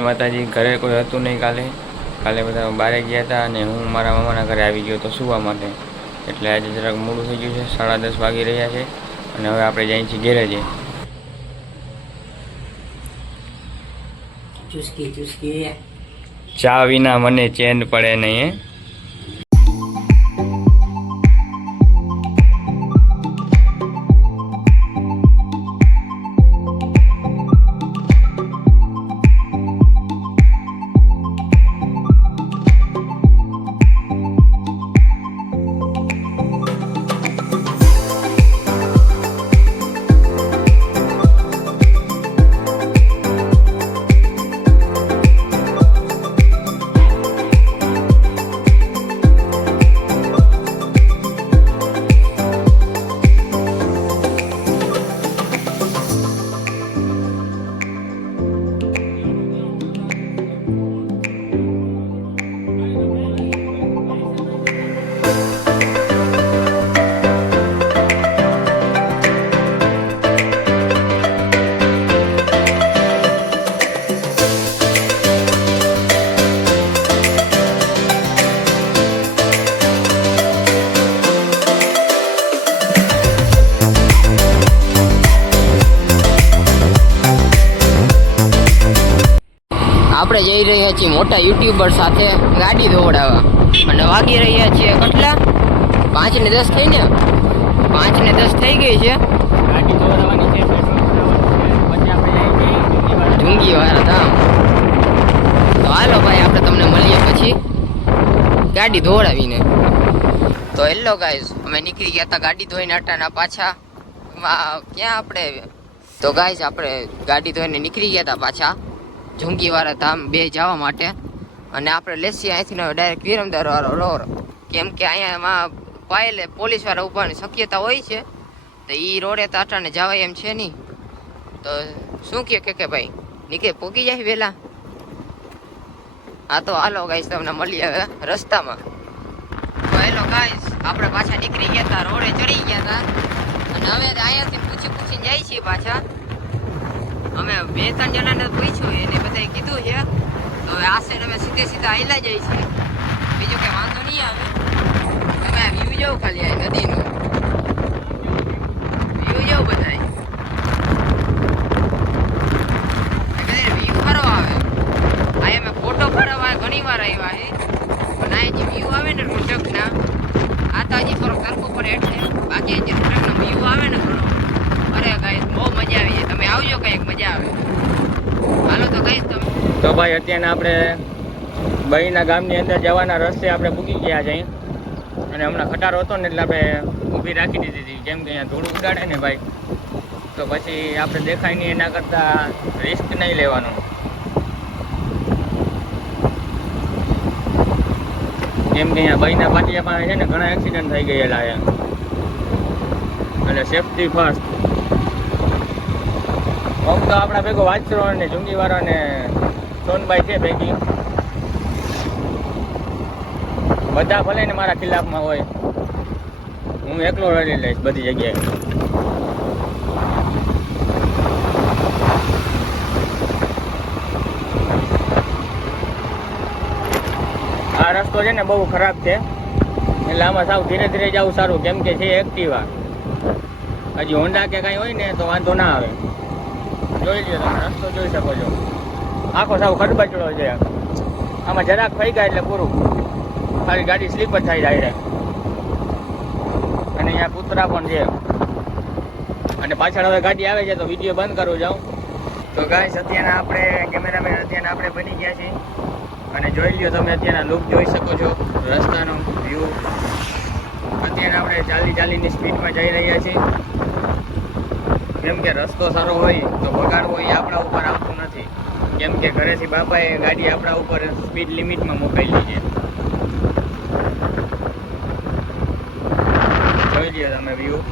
માતાજી ઘરે કોઈ હતું નહીં કાલે બધા બહાર ગયા હતા અને હું મારા મામાના ઘરે આવી ગયો તો સુવા માટે. એટલે આજે જરાક મોડું થઈ ગયું છે, 10:30 વાગી રહ્યા છે અને હવે આપણે જઈએ છીએ ગેરેજે. ચા વિના મને ચેન પડે નહીં. આપણે જઈ રહ્યા છીએ મોટા યુટ્યુબર સાથે ગાડી દોડાવવા અને વાગી રહ્યા છીએ કેટલા 5:10 થઈ ને 5:10 થઈ ગઈ છે. ગાડી દોડાવવાની છે ઢુંગી વાળા ધામ. તો હાલો ભાઈ, આપણે તમને મળીએ પછી ગાડી દોડાવીને. તો હેલો ગાઈઝ, અમે નીકળી ગયા હતા ગાડી ધોઈને અટાના પાછા. ક્યાં આપણે તો ગાઈઝ આપણે ગાડી ધોઈને નીકળી ગયા હતા પાછા ઝુંગીવાળા ધામ 2 જવા માટે. અને આપણે લેસી અહીંથી ડાયરેક્ટ વિરમદાર વાળો રોડ, કેમ કે અહીંયામાં પાયલે પોલીસવાળા ઊભાની શક્યતા હોય છે, તો એ રોડે તો અટાણે જવાય એમ છે નહીં. તો શું કહે કે ભાઈ નીકળે પોકી જાય વહેલા. હા તો હાલો ગાઈસ, તમને મળીએ હવે રસ્તામાં. તો હેલો ગાઈસ, આપણે પાછા નીકળી ગયા હતા, રોડે ચડી ગયા હતા અને હવે અહીંયાથી પૂછીને જાય છીએ પાછા. અમે 2-3 જણાને પૂછ્યું, એને બધાએ કીધું છે. તો હવે આ સાઈડ અમે સીધા આયલા જઈએ છીએ, બીજો કંઈ વાંધો નહીં આવે. તમે આ વ્યૂ જોવો, ખાલી આ નદીનું વ્યૂ જોવો બધા. વ્યૂ ખરો આવે. આ અમે ફોટો પાડવા ઘણી વાર આવ્યા છે, પણ આ જે વ્યૂ આવે ને રોટકના, આ તો હજી થોડોક તરફો પર એટલે બાકી જે રોટકનો વ્યૂ આવે ને ઘણો, અરે ગાઈસ બહુ મજા આવી છે. તમે આવજો, કંઈક મજા આવે. હાલો તો ગાઈસ તમે. તો ભાઈ અત્યારે આપણે બહીના ગામની અંદર જવાના રસ્તે આપણે પૂકી ગયા છે અને હમણાં ખટારો હતો ને એટલે આપણે ઊભી રાખી દીધી હતી, કેમ કે અહીંયા ધૂળ ઉડાડે ને ભાઈ, તો પછી આપણે દેખાય નહીં, એના કરતાં રિસ્ક નહીં લેવાનું. કેમ કે અહીંયા બહીના પાટિયા પાસે છે ને ઘણા એક્સિડન્ટ થઈ ગયેલા છે, એટલે સેફટી ફર્સ્ટ. આમ તો આપણા ભેગો વાંચરો અને ઝુંગીવાળો ને સોનભાઈ છે ભેગી, બધા ભલે ને મારા ખિલાફમાં હોય, હું એકલો લડી લઈશ બધી જગ્યાએ. આ રસ્તો છે ને બહુ ખરાબ છે, એટલે આમાં સાવ ધીરે ધીરે જવું સારું, કેમ કે છે એક્ટિવા. હજી હોન્ડા કે કાંઈ હોય ને તો વાંધો ના આવે. જોઈ લો, તમે રસ્તો જોઈ શકો છો, આખો સાવ ખડબચડો છે. આમાં જરાક ફઈ ગયા એટલે પૂરું, ખાલી ગાડી સ્લીપ જ થઈ જાય. અને અહીંયા કૂતરા પણ છે અને પાછળ હવે ગાડી આવે છે, તો વિડીયો બંધ કરું જાઉં. તો ગાઈસ અત્યારના આપણે કેમેરામેન આપણે બની ગયા છીએ અને જોઈ લ્યો તમે અત્યારના લુક જોઈ શકો છો, રસ્તાનો વ્યૂ. અત્યારે આપણે 40-40ની સ્પીડમાં જઈ રહ્યા છીએ, કેમ કે રસ્તો સારો હોય તો બગાડવો એ આપણા ઉપર આવતું નથી, કેમ કે ઘરેથી બાપાએ ગાડી આપણા ઉપર સ્પીડ લિમિટમાં મોકલેલી છે. જોઈ લ્યો તમે વ્યૂ.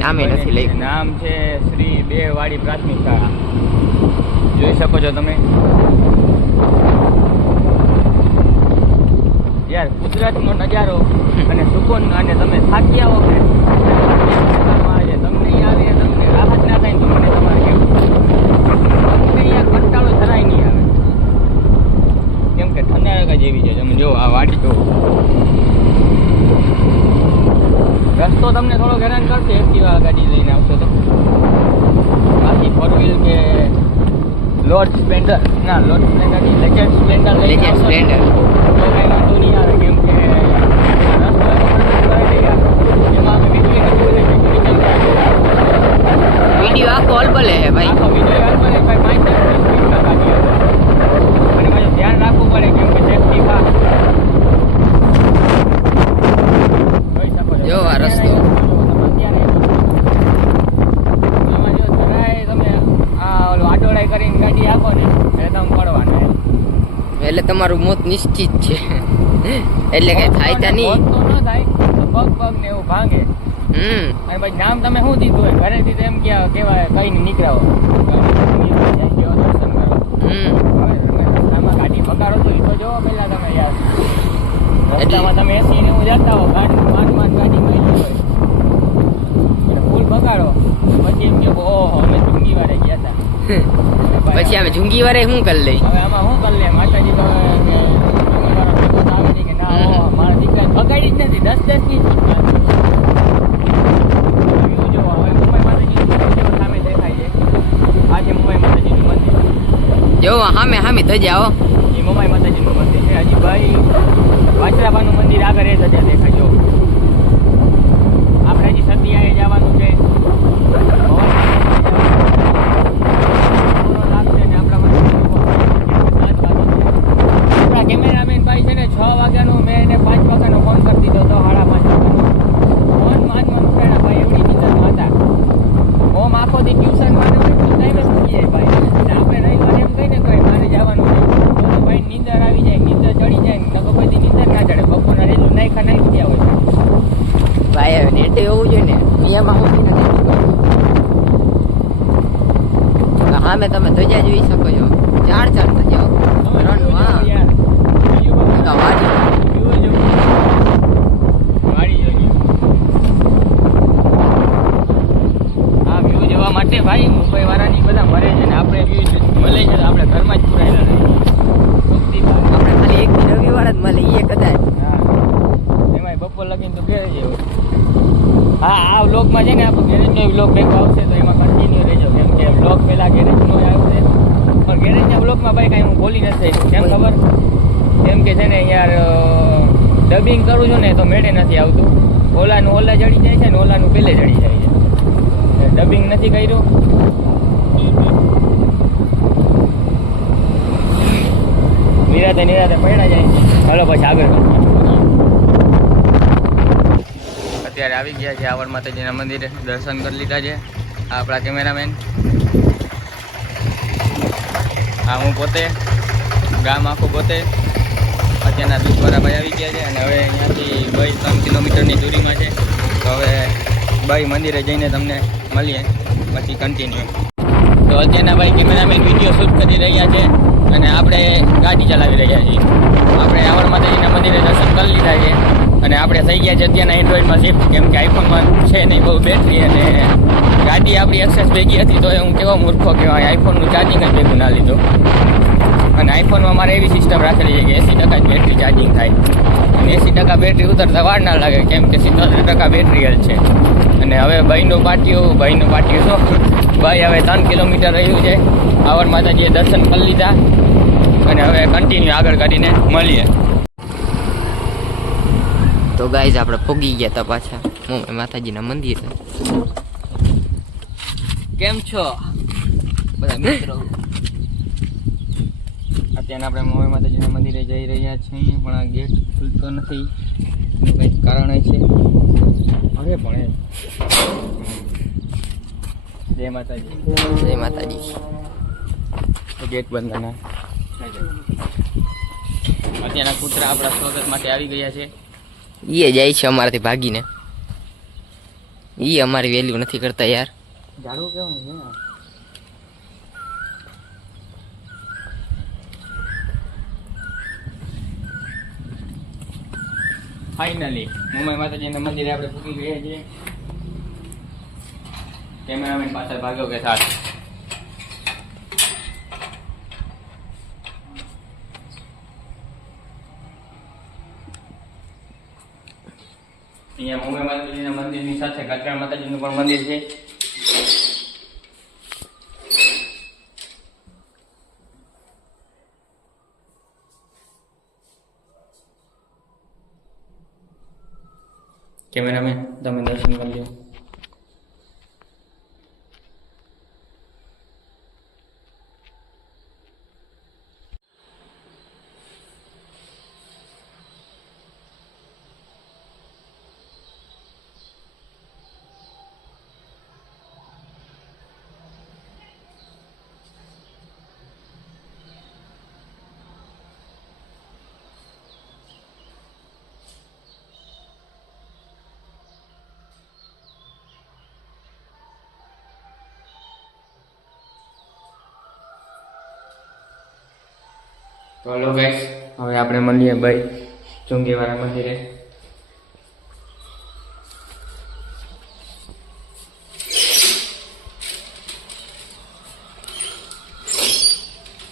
નામે નથી લખ્યું. નામ છે શ્રી 2 વાડી પ્રાથમિક શાળા. જોઈ શકો છો તમે યાર કુદરતનો નજારો અને સુકૂન. અને તમે થાકી આવો કે તમને આવે તમને રાહત ના થાય તો મને તમારે કેવું તમને અહીંયા કંટાળો જરાય નહીં આવે, કેમ કે ઠંડા જેવી છે. તમે જો આ વાડી જો રસ્તો તમને થોડો હેરાન કરશે એક્ટિવા ગાડી લઈને આવશો તો. બાકી 4 વ્હીલ કે લોડ સ્પ્લેન્ડર લેજેન્ડ સ્પ્લેન્ડર લઈને આવશો તો કાંઈ વાંધો નહીં આવે, કેમ કે એમાં અમે વિડીયો આખો અલબલે હે ભાઈ. આખો વિડીયો ભાઈ 5-10 મિનિટ ગાડી આવે અને પાછું ધ્યાન રાખવું પડે, કેમ કે સેફટી માં જો આ રસ્તો આમાં જો જરાય તમે આ ઓલું આડોડાઈ કરીને ગાડી આપો ને એટલે તમે પડવાના. એટલે તમારું મોત નિશ્ચિત છે. એટલે કઈ થાય તા નહીં. મોત તો ન થાય તો પગ ને એવું ભાંગે. અને પછી નામ તમે શું દીધું હોય ઘરેથી તો એમ કેવાય કઈ નીકળાવો દર્શન કરો. આમાં ગાડી પકાડો તો એ તો જોવો પેલા તમે યાર. રસ્તામાં તમે એસી ને એવું જતા હો ગાડી માંડ ગાડી મળી હોય ફૂલ પકાડો પછી એમ કે ઓહો અમે જુંગી વાળે ગયા હતા. પછી અમે જુંગી વાળે શું કરી લઈ. હવે આમાં શું કરી લે માતાજી તો આવે કે ના મારા દીકરા પકડી જ નથી 10-10 ની જો હામે ધજા હો. એ મોમાઈ માતાજીનું મંદિર છે. હજી ભાઈ વાછરાબાનું મંદિર આગળ એ ધજા દેખાય. જો આપણે હજી સતિયાએ જવાનું છે. આપણા કેમેરામેન ભાઈ છે ને 6 વાગ્યાનો મેં એને 5 વાગ્યાનો ફોન કરી દીધો હતો 5:30 ફોન માન ઉઠાડ્યા ભાઈ એવડી નીંદરમાં હતા. ઓમ આખો દી ટ્યુશન માટે ટાઈમે મૂકી જાય ભાઈ. આપણે રવિવાર એમ કહીને કોઈ મારે જવાનું છે તો ભાઈ નીંદર આવી જાય, નીંદર ચડી જાય ને કોઈ નીંદર ના ચડે. બપોરના રેલું નાખી ગયા હોય ભાઈ હવે નેટ એવું છે ને એમાં હોતી નથી. સામે તમે ધજા જોઈ શકો છો. 4 ધજાઓ. માટે ભાઈ મુંબઈ વાળાની બધા મરે છે ને આપણે મળે છે આપણે ઘરમાં જ પુરાયેલા રહીએ. આપણે ખાલી એક રવિવાર જ મળે એ કદાચ. એમાં બપોર લગીને તો ઘેર જેવું. હા આ વ્લોગમાં છે ને આપણો ગેરેજનો વ્લોગ ભેગો આવશે તો એમાં કન્ટિન્યુ રહેજો, કેમ કે વ્લોગ પહેલાં ગેરેજનો આવશે પણ ગેરેજના વ્લોગમાં ભાઈ કાંઈ હું બોલી નથી કેમ ખબર, કેમ કે છે ને યાર ડબિંગ કરું છું ને તો મેળે નથી આવતું. ઓલાનું ઓલા ચડી જાય છે ને ઓલાનું પેલે ચડી જાય છે. ડબિંગ નથી કર્યું. નિરાતે પડ્યા જાય. હાલો પછી આગળ. અત્યારે આવી ગયા છે આવડ માતાજીના મંદિરે, દર્શન કરી લીધા છે. આ આપણા કેમેરામેન, આ હું પોતે, ગામ આખું પોતે. અત્યારના દૂધવાળા ભાઈ આવી ગયા છે અને હવે અહીંયાથી 2-3 કિલોમીટરની દૂરીમાં છે. તો હવે ભાઈ મંદિરે જઈને તમને મળીએ પછી કન્ટિન્યુ. તો અત્યારના ભાઈ કેમેરામેન વિડીયો શૂટ કરી રહ્યા છે અને આપણે ગાડી ચલાવી રહ્યા છીએ. આપણે આવડ માતાજીના મંદિરે દર્શન કરી લીધા છે અને આપણે થઈ ગયા છે અત્યારના એન્ડ્રોઈડમાં શિફ્ટ, કેમ કે આઈફોનમાં છે નહીં બહુ બેટરી અને ગાડી આપણી એક્સેસ ભેગી હતી તો હું કેવો મૂર્ખો કહેવાય આઈફોનનું ચાર્જિંગ જ ભેગું ના લીધો. અને આઈફોનમાં મારે એવી સિસ્ટમ રાખેલી છે કે 80% જ બેટરી ચાર્જિંગ થાય અને 80% બેટરી ઉતરતા વાર ના લાગે, કેમ કે 77% બેટરી જ છે. અને હવે ભાઈનું પાટિયું તો ભાઈ હવે 3 કિલોમીટર રહ્યું છે. આવડ માતાજીએ દર્શન કરી લીધા અને હવે કન્ટિન્યુ આગળ કરીને મળીએ. તો ગાઈઝ આપણે પોગી ગયા હતા પાછા મોમાઈ માતાજીના મંદિરે. કેમ છો બધા મિત્રો? અત્યારે આપણે મોમાઈ માતાજીના મંદિરે જઈ રહ્યા છીએ પણ આ ગેટ ખુલતો નથી, કંઈક કારણ છે. હવે પણ જય માતાજી. જય માતાજી. ગેટ બંધ ના. અત્યારના કૂતરા આપણા સ્વાગત માટે આવી ગયા છે. એ જાય છે અમારાથી ભાગીને. ઈ અમારી વેલ્યુ નથી કરતા યાર. ઝાડવું કેવું છે ફાઇનલી મુંબઈ માતાજીના મંદિરે આપણે પૂકી ગયા છીએ. કેમેરામેન પાછળ ભાગ્યો કે સાથ. અહીંયા મુંબઈ માતાજીના મંદિરની સાથે કાચરા માતાજીનું પણ મંદિર છે. કેમેરામેન તમે દર્શન કરી લો. તો હલો ગાઈસ, હવે આપણે મળીએ ભાઈ ચુંગીવાળા મંદિરે.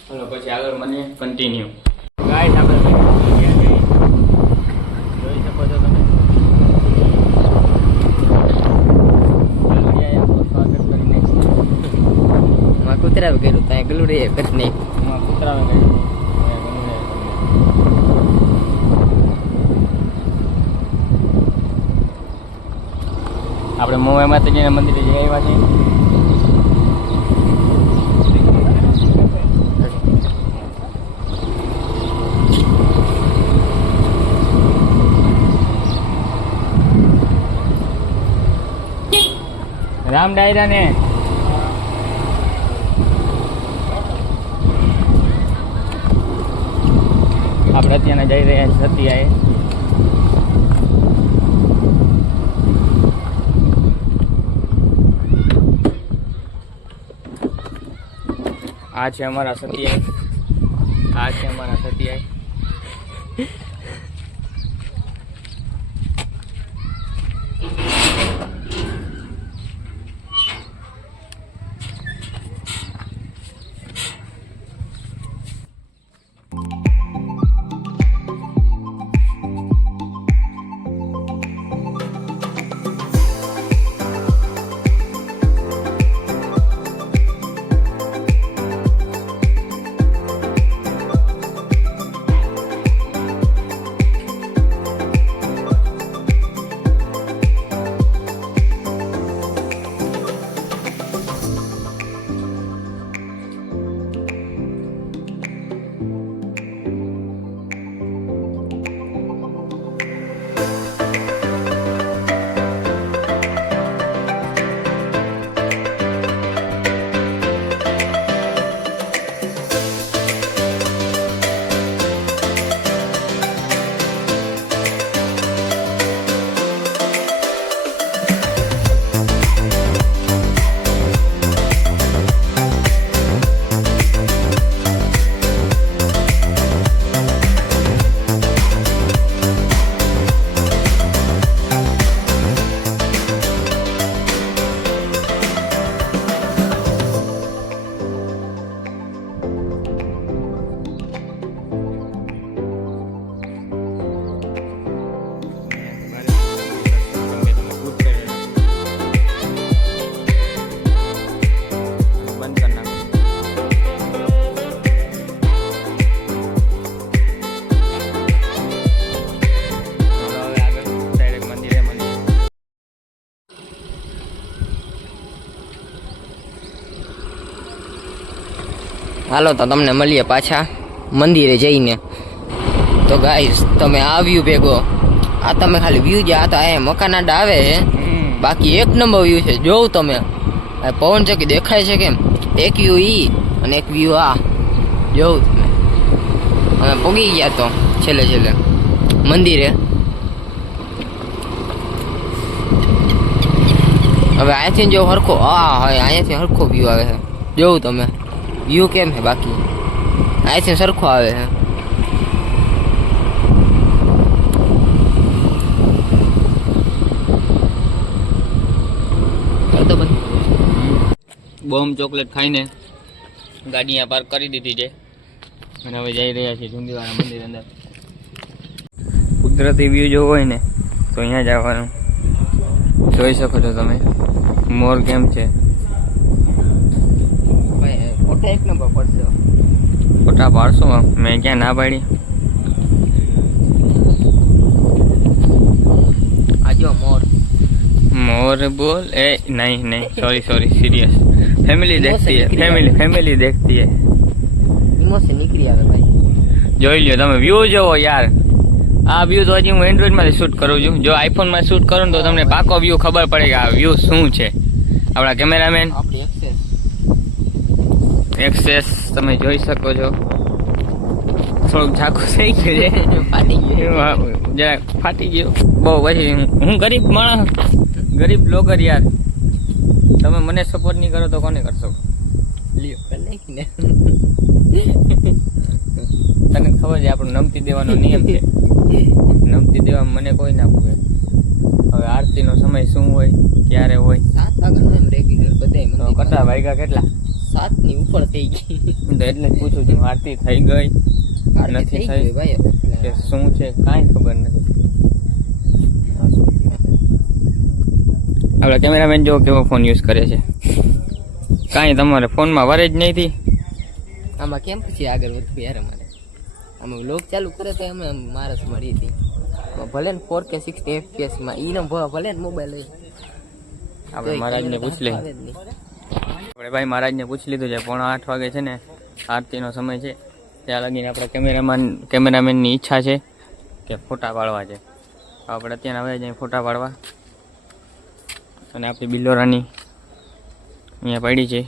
હલો પછી આગળ મળીએ કન્ટિન્યુ. ગાઈસ આપણે જોઈ શકો છો તમે. કૂતરા કર્યું ત્યાં ગલુડે કરી નહીં. કૂતરા કર્યું. આપણે મુંબઈ માતાજીના મંદિરે જઈ આવ્યા છીએ. રામ ડાયરા ને આપણે અત્યારે જઈ રહ્યા છીએ સતિયાએ. આ છે અમારા સતિયાએ. આ છે અમારા સતિયાએ. હાલો તો તમને મળીએ પાછા મંદિરે જઈને. તો ગાઈસ તમે આ વ્યૂ ભેગો, આ તમે ખાલી વ્યૂ જે આ તો આ મકાનાડા આવે છે, બાકી એક નંબર વ્યૂ છે. જોઉં તમે આ પવન ચોકી દેખાય છે કેમ, એક વ્યૂ ઈ અને એક વ્યૂ આ જોઉં તમે. અમે પગી ગયા તો છેલ્લે છેલ્લે મંદિરે. હવે અહીંયાથી જો હરખો અહીંયાથી હરખો વ્યૂ આવે છે જોવું તમે વ્યૂ કેમ છે બાકી અહીંયાથી સરખો આવે છે બોમ્બ ચોકલેટ ખાઈને ગાડી અહીંયા પાર્ક કરી દીધી છે અને હવે જઈ રહ્યા છીએ ચુંદીવાળા મંદિર અંદર. કુદરતી વ્યૂ જોવો હોય ને તો અહીંયા જવાનું. જોઈ શકો છો તમે મોર કેમ છે. ફોટા એક નંબર પડશે. ફોટા પાડશો મેં ક્યાં ના પાડી. આજો મોર मोर बोल ए नहीं सॉरी सीरियस फैमिली देखती है फैमिली देखती है. ઇમોશન નીકળી આવે ભાઈ. જોઈ લ્યો તમે વ્યૂ જોવો યાર. આ વ્યૂ તો હજી હું એન્ડ્રોઈડ માંથી શૂટ કરું છું. જો આઈફોન માં શૂટ કરું ને તો તમને પાકો વ્યૂ ખબર પડે કે આ વ્યૂ શું છે. આપણા કેમેરામેન આપણી એક્સેસ તમે જોઈ શકો છો. થોડુંક ઝાકું થઈ ગયું છે ફાટી ગયું જરા ફાટી ગયું બહુ. પછી હું ગરીબ માણસ ગરીબ બ્લોગર યાર. તમે મને સપોર્ટ નહીં કરો તો કોને કરશો. લ્યો કર નાખીને તને ખબર છે આપણું નમતી દેવાનો નિયમ છે. નમતી દેવા મને કોઈ ના પૂછે. હવે આરતીનો સમય શું હોય ક્યારે હોય 7 વાગ્યાનો એમ રેગ્યુલર બધાય કેટલા વાગ્યા કેટલા 7 ની ઉપર થઈ ગઈ. તો એટલે જ પૂછું છું આરતી થઈ ગઈ નથી થઈ ભાઈ કે શું છે કાંઈ ખબર નથી. આપણા કેમેરામેન જો કેવો ફોન યુઝ કરે છે. કાંઈ તમારે ફોનમાં વરે જ નહીં થી. આમાં કેમ પછી આગળ વધવું યાર. અમારે આમાં વ્લોગ ચાલુ કરે તો અમે મારસ મળી હતી. ભલે ને 4K 60 FPS માં ઈનો ભલે ને મોબાઈલ લઈ આપણે મહારાજને પૂછ લે. આપણે ભાઈ મહારાજને પૂછી લીધું છે 7:30 વાગે છે ને આરતીનો સમય છે. ત્યાં લગીને આપણા કેમેરામેનની ઈચ્છા છે કે ફોટા પાડવા છે. આપણે અત્યારે હવે જઈએ ફોટા પાડવા. અને આપણી બિલ્લોરાની અહીંયા પડી છે.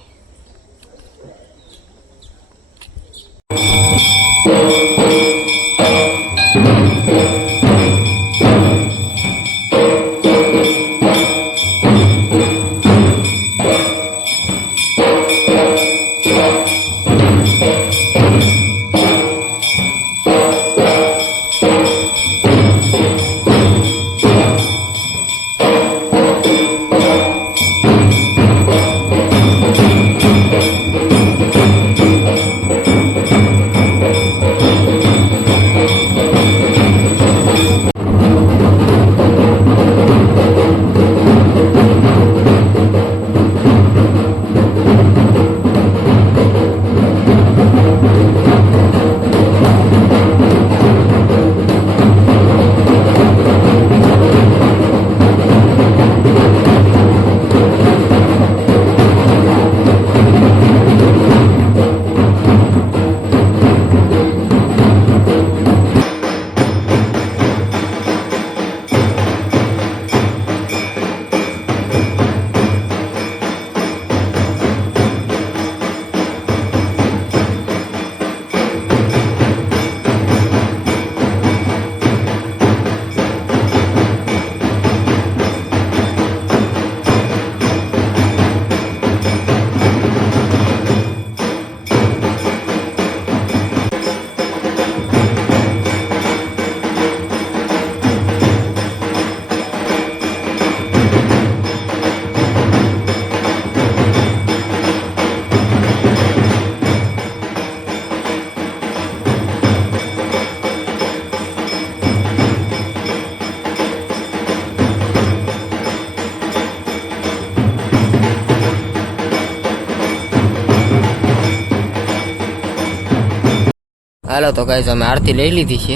હાલો તો ગાઈસ અમે આરતી લઈ લીધી છે.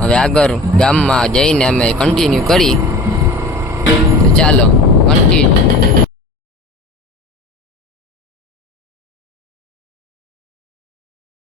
હવે આગળ ગામમાં જઈને અમે કન્ટિન્યુ કરી. તો ચાલો કન્ટિન્યુ.